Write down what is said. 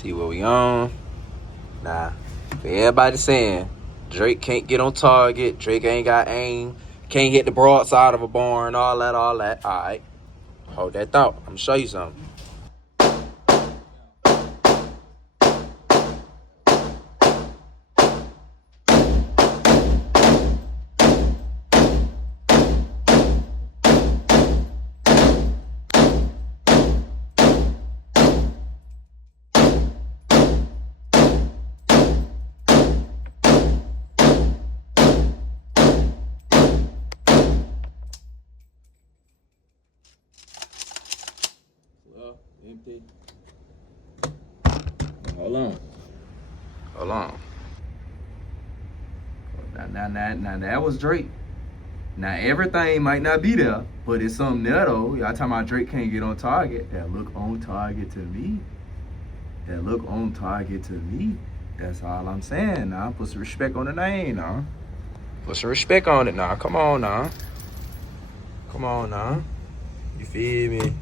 See what we on. Nah, for everybody saying Drake can't get on target, Drake ain't got aim, can't hit the broadside of a barn, all that. All right, hold that thought. I'm gonna show you something. Empty. Hold on. Now that was Drake. Now everything might not be there, but it's something there though. Y'all talking about Drake can't get on target. That look on target to me. That's all I'm saying now. Put some respect on the name now. Put some respect on it now. Come on now. You feel me?